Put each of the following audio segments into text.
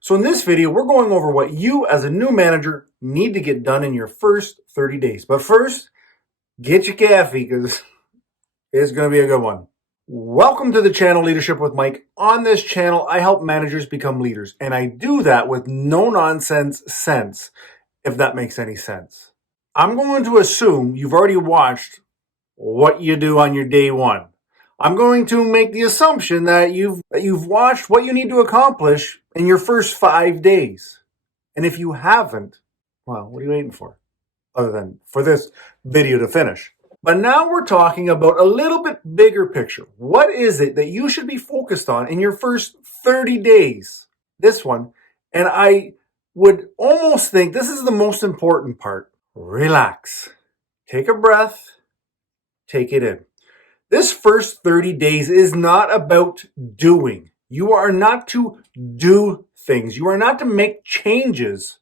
So in this video, we're going over what you as a new manager need to get done in your first 30 days. But first, get your coffee because it's going to be a good one. Welcome to the channel Leadership with Mike. On this channel, I help managers become leaders, and I do that with no nonsense sense, if that makes any sense. I'm going to assume you've already watched what you do on your day one. I'm going to make the assumption that you've watched what you need to accomplish in your first 5 days. And if you haven't, well, what are you waiting for? Other than for this video to finish. But now we're talking about a little bit bigger picture. What is it that you should be focused on in your first 30 days? This one. And I would almost think this is the most important part. Relax. Take a breath. Take it in. This first 30 days is not about doing. You are not to do things. You are not to make changes.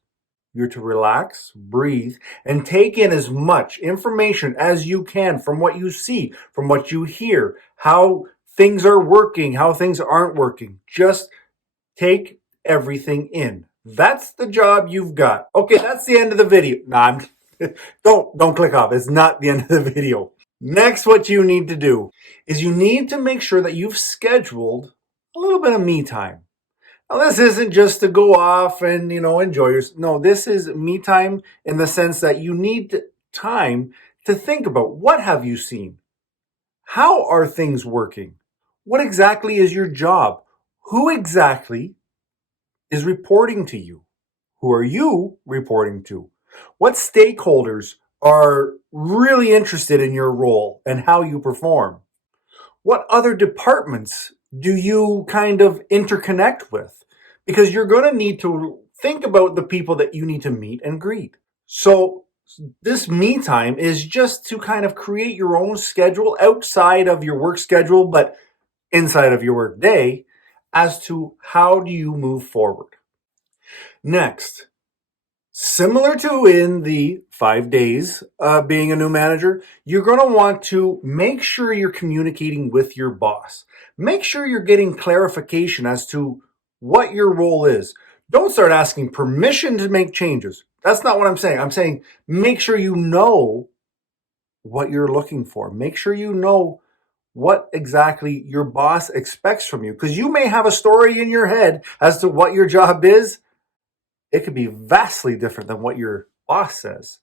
You're to relax, breathe, and take in as much information as you can from what you see, from what you hear, how things are working, how things aren't working. Just take everything in. That's the job you've got. Okay, that's the end of the video. Nah, don't click off. It's not the end of the video. Next, what you need to do is you need to make sure that you've scheduled a little bit of me time. Now, this isn't just to go off and, enjoy yourself. No, this is me time in the sense that you need time to think about what have you seen? How are things working? What exactly is your job? Who exactly is reporting to you? Who are you reporting to? What stakeholders are really interested in your role and how you perform? What other departments do you kind of interconnect with? Because you're going to need to think about the people that you need to meet and greet. So this me time is just to kind of create your own schedule outside of your work schedule, but inside of your work day as to how do you move forward. Next, similar to in the 5 days being a new manager, you're going to want to make sure you're communicating with your boss. Make sure you're getting clarification as to what your role is. Don't start asking permission to make changes. That's not what I'm saying. I'm saying make sure you know what you're looking for. Make sure you know what exactly your boss expects from you, because you may have a story in your head as to what your job is. It could be vastly different than what your boss says.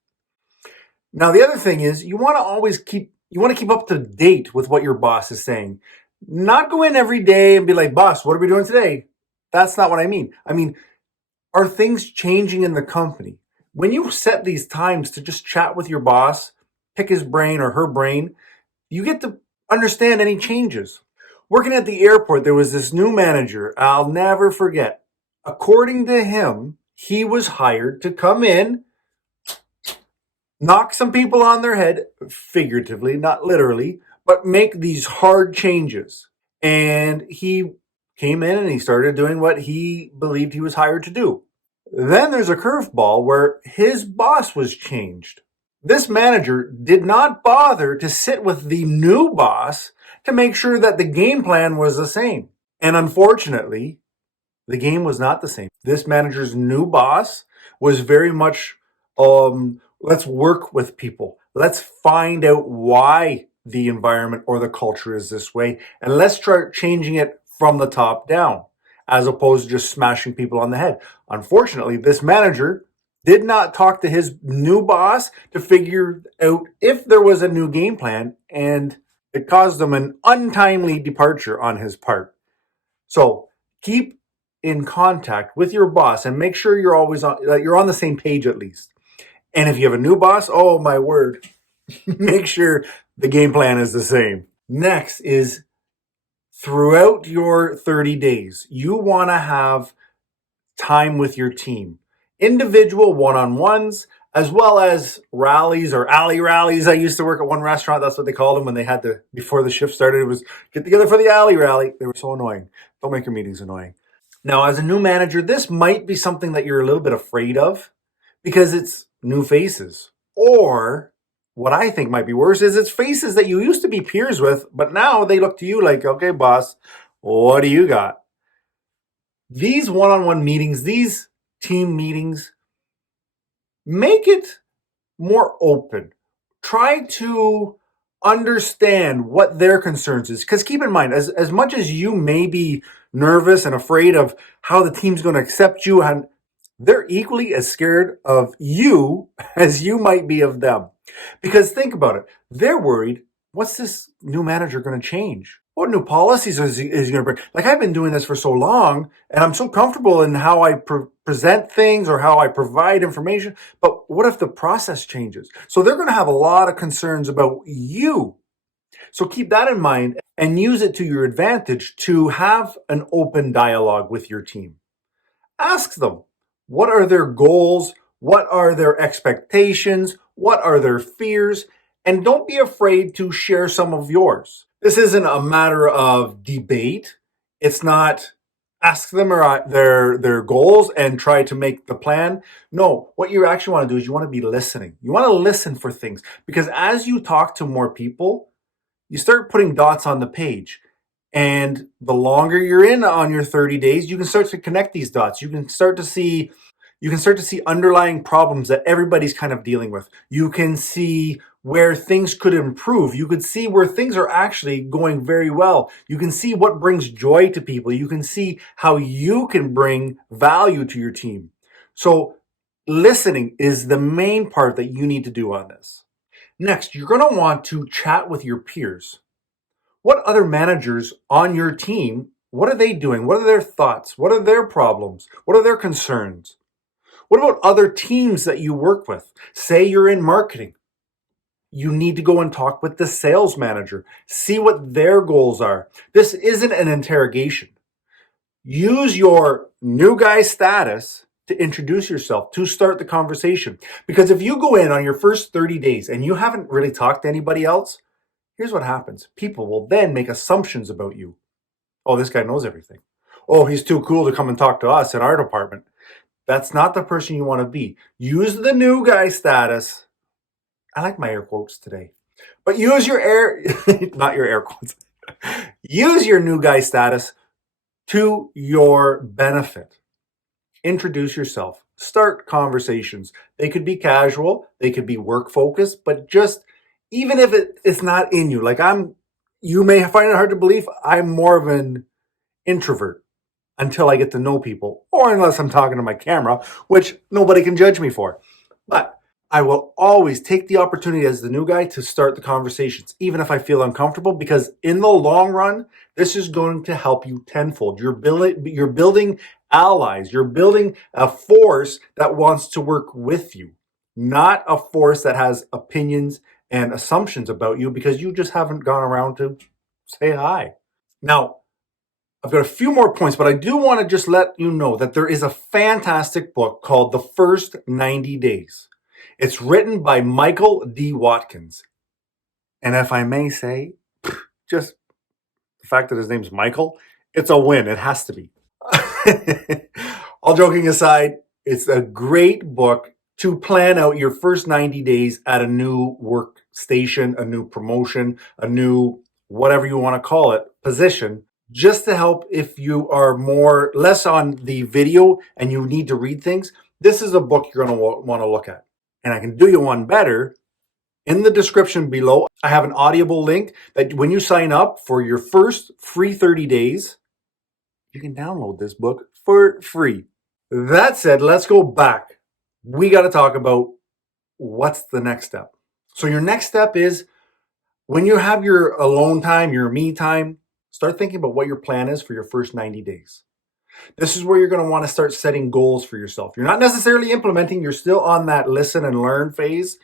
Now, the other thing is you want to keep up to date with what your boss is saying. Not go in every day and be like, boss, what are we doing today? That's not what I mean. I mean, are things changing in the company? When you set these times to just chat with your boss, pick his brain or her brain, you get to understand any changes. Working at the airport, there was this new manager. I'll never forget. According to him, he was hired to come in, knock some people on their head, figuratively, not literally, but make these hard changes. And he came in and he started doing what he believed he was hired to do. Then there's a curveball where his boss was changed. This manager did not bother to sit with the new boss to make sure that the game plan was the same. And unfortunately, the game was not the same. This manager's new boss was very much, let's work with people. Let's find out why the environment or the culture is this way. And let's start changing it from the top down, as opposed to just smashing people on the head. Unfortunately, this manager did not talk to his new boss to figure out if there was a new game plan, and it caused him an untimely departure on his part. So keep in contact with your boss and make sure you're always you're on the same page at least. And if you have a new boss, oh my word, make sure the game plan is the same. Next is throughout your 30 days, you want to have time with your team. Individual one-on-ones, as well as rallies or alley rallies. I used to work at one restaurant. That's what they called them when they had before the shift started, it was get together for the alley rally. They were so annoying. Don't make your meetings annoying. Now, as a new manager, this might be something that you're a little bit afraid of because it's new faces. Or what I think might be worse is it's faces that you used to be peers with, but now they look to you like, okay, boss, what do you got? These one-on-one meetings, these team meetings, make it more open. Try to understand what their concerns is. Because keep in mind, as much as you may be nervous and afraid of how the team's going to accept you, and they're equally as scared of you as you might be of them. Because think about it. They're worried, what's this new manager going to change? What new policies is he going to bring? Like, I've been doing this for so long, and I'm so comfortable in how I present things or how I provide information. But what if the process changes? So they're going to have a lot of concerns about you. So keep that in mind and use it to your advantage to have an open dialogue with your team. Ask them, what are their goals? What are their expectations? What are their fears? And don't be afraid to share some of yours. This isn't a matter of debate. It's not ask them their goals and try to make the plan. No, what you actually want to do is you want to be listening. You want to listen for things, because as you talk to more people, you start putting dots on the page. And the longer you're in on your 30 days, you can start to connect these dots. You can start to see underlying problems that everybody's kind of dealing with. You can see where things could improve. You could see where things are actually going very well. You can see what brings joy to people. You can see how you can bring value to your team. So listening is the main part that you need to do on this. Next, you're going to want to chat with your peers. What other managers on your team, what are they doing? What are their thoughts? What are their problems? What are their concerns? What about other teams that you work with? Say you're in marketing. You need to go and talk with the sales manager. See what their goals are. This isn't an interrogation. Use your new guy status to introduce yourself, to start the conversation. Because if you go in on your first 30 days and you haven't really talked to anybody else, here's what happens. People will then make assumptions about you. Oh, this guy knows everything. Oh, he's too cool to come and talk to us in our department. That's not the person you want to be. Use the new guy status. I like my air quotes today. But use your not your air quotes. Use your new guy status to your benefit. Introduce yourself. Start conversations. They could be casual, they could be work focused, but just even if it's not in you, you may find it hard to believe, I'm more of an introvert until I get to know people, or unless I'm talking to my camera, which nobody can judge me for. But I will always take the opportunity as the new guy to start the conversations, even if I feel uncomfortable, because in the long run, this is going to help you tenfold. You're building allies. You're building a force that wants to work with you, not a force that has opinions and assumptions about you because you just haven't gone around to say hi. Now, I've got a few more points, but I do want to just let you know that there is a fantastic book called The First 90 Days. It's written by Michael D. Watkins. And if I may say, just the fact that his name's Michael, it's a win. It has to be. All joking aside, it's a great book to plan out your first 90 days at a new workstation, a new promotion, a new whatever you want to call it, position, just to help if you are less on the video and you need to read things. This is a book you're going to want to look at. And I can do you one better. In the description below, I have an Audible link that when you sign up for your first free 30 days, you can download this book for free. That said, let's go back. We got to talk about what's the next step. So your next step is when you have your alone time, your me time, start thinking about what your plan is for your first 90 days. This is where you're going to want to start setting goals for yourself. You're not necessarily implementing, you're still on that listen and learn phase,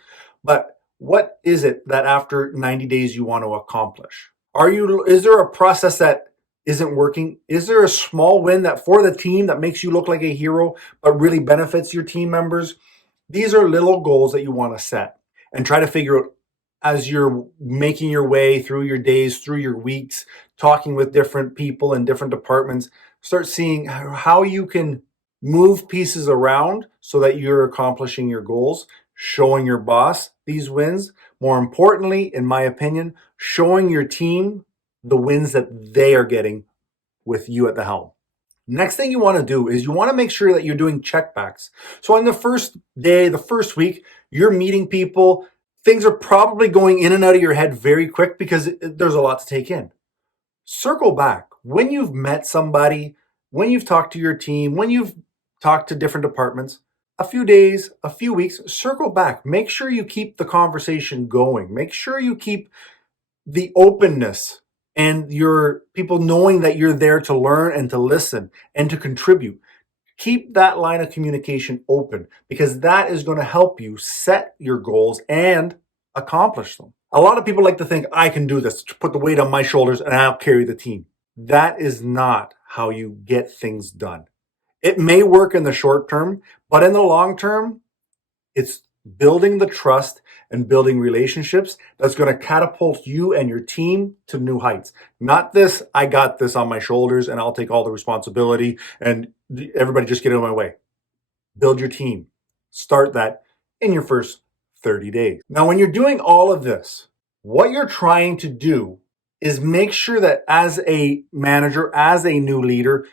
but what is it that after 90 days you want to accomplish? Is there a process that isn't working? Is there a small win that for the team that makes you look like a hero, but really benefits your team members? These are little goals that you want to set and try to figure out as you're making your way through your days, through your weeks, talking with different people in different departments. Start seeing how you can move pieces around so that you're accomplishing your goals, showing your boss these wins. More importantly, in my opinion, showing your team the wins that they are getting with you at the helm. Next thing you want to do is you want to make sure that you're doing checkbacks. So on the first day, the first week, you're meeting people. Things are probably going in and out of your head very quick because there's a lot to take in. Circle back. When you've met somebody, when you've talked to your team, when you've talked to different departments, a few days, a few weeks, circle back. Make sure you keep the conversation going. Make sure you keep the openness and your people knowing that you're there to learn and to listen and to contribute. Keep that line of communication open because that is going to help you set your goals and accomplish them. A lot of people like to think, I can do this, put the weight on my shoulders and I'll carry the team. That is not how you get things done. It may work in the short term, but in the long term, it's building the trust and building relationships that's going to catapult you and your team to new heights. Not this, I got this on my shoulders and I'll take all the responsibility and everybody just get out of my way. Build your team. Start that in your first 30 days. Now, when you're doing all of this, what you're trying to do is make sure that as a manager, as a new leader,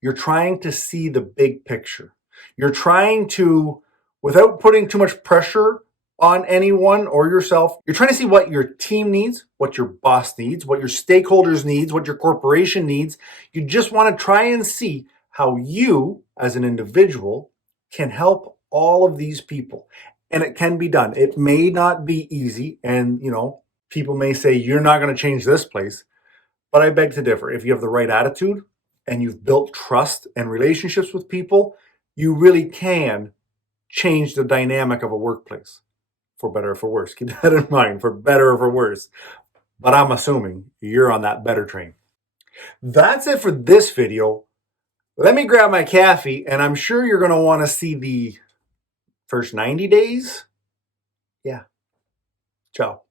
you're trying to see the big picture. You're trying to, without putting too much pressure on anyone or yourself, you're trying to see what your team needs, what your boss needs, what your stakeholders needs, what your corporation needs. You just want to try and see how you as an individual can help all of these people. And it can be done. It may not be easy. And, people may say, you're not going to change this place. But I beg to differ. If you have the right attitude and you've built trust and relationships with people, you really can change the dynamic of a workplace, for better or for worse. Keep that in mind, for better or for worse. But I'm assuming you're on that better train. That's it for this video. Let me grab my coffee, and I'm sure you're going to want to see the first 90 days. Yeah. Ciao.